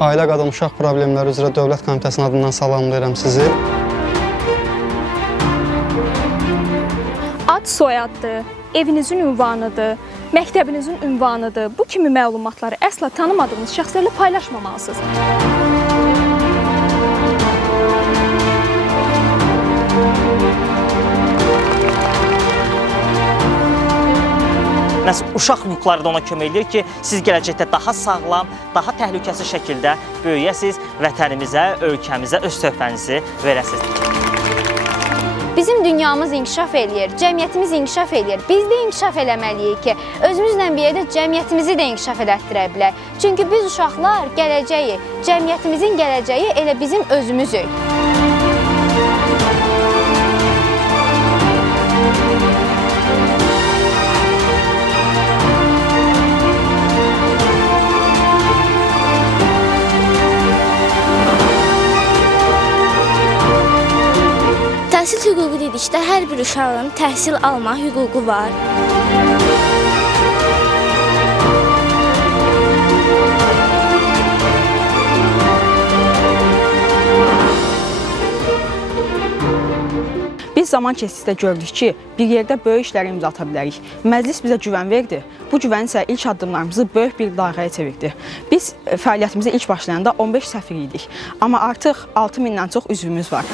Ailə Qadın Uşaq Problemləri üzrə Dövlət Komitəsinin adından salamlayıram sizi. Ad soyaddır, evinizin ünvanıdır, məktəbinizin ünvanıdır. Bu kimi məlumatları əsla tanımadığınız şəxslərlə paylaşmamalısınız. Məhz uşaq hüquqları da ona kömək edir ki, siz gələcəkdə daha sağlam, daha təhlükəsiz şəkildə böyüyəsiniz, vətənimizə, ölkəmizə öz töhfənizi verəsiniz. Bizim dünyamız inkişaf eləyir, cəmiyyətimiz inkişaf eləyir. Biz də inkişaf eləməliyik ki, özümüzlə bir yerdə cəmiyyətimizi də inkişaf elətdirə bilək. Çünki biz uşaqlar gələcəyi, cəmiyyətimizin gələcəyi elə bizim özümüzük. Təhsil hüququ dedikdə hər bir uşağın təhsil alma hüququ var. Biz zaman keçdikcə gördük ki, bir yerdə böyük işlərə imza ata bilərik. Məclis bizə güvən verdi. Bu güvən isə ilk addımlarımızı böyük bir layihəyə çevirdi. Biz fəaliyyətimizə ilk başlayanda 15 səfir idik. Amma artıq 6000-dən çox üzvümüz var.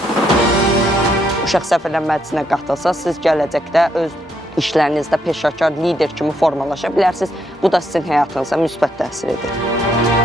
Uşaq səfirlənməcinə qatılsaq, siz gələcəkdə öz işlərinizdə peşəkar lider kimi formalaşa bilərsiniz. Bu da sizin həyatınıza müsbət təsir edir.